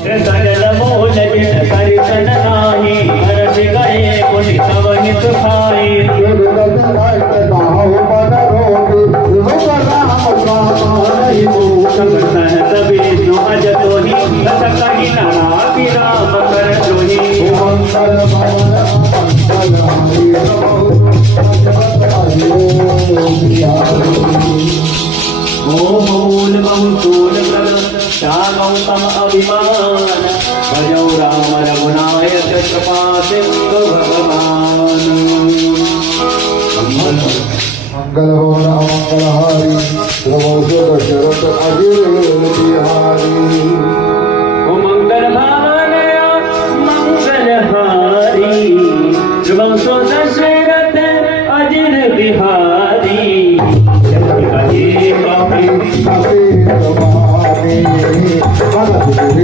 सकल मोल जिन करिसन नाही हरषि गए पुनि सवनित खाई सहस विष्णु अज तोहि रस कहि नारायण राम कर जोहि मूल बहुसूल प्रद श्यामौतम अभिमान भजौ राम रघुनायक कृपा सिंधु भगवान मंगल भवन मंगलहारी प्रभु दशरथ अजय बिहारी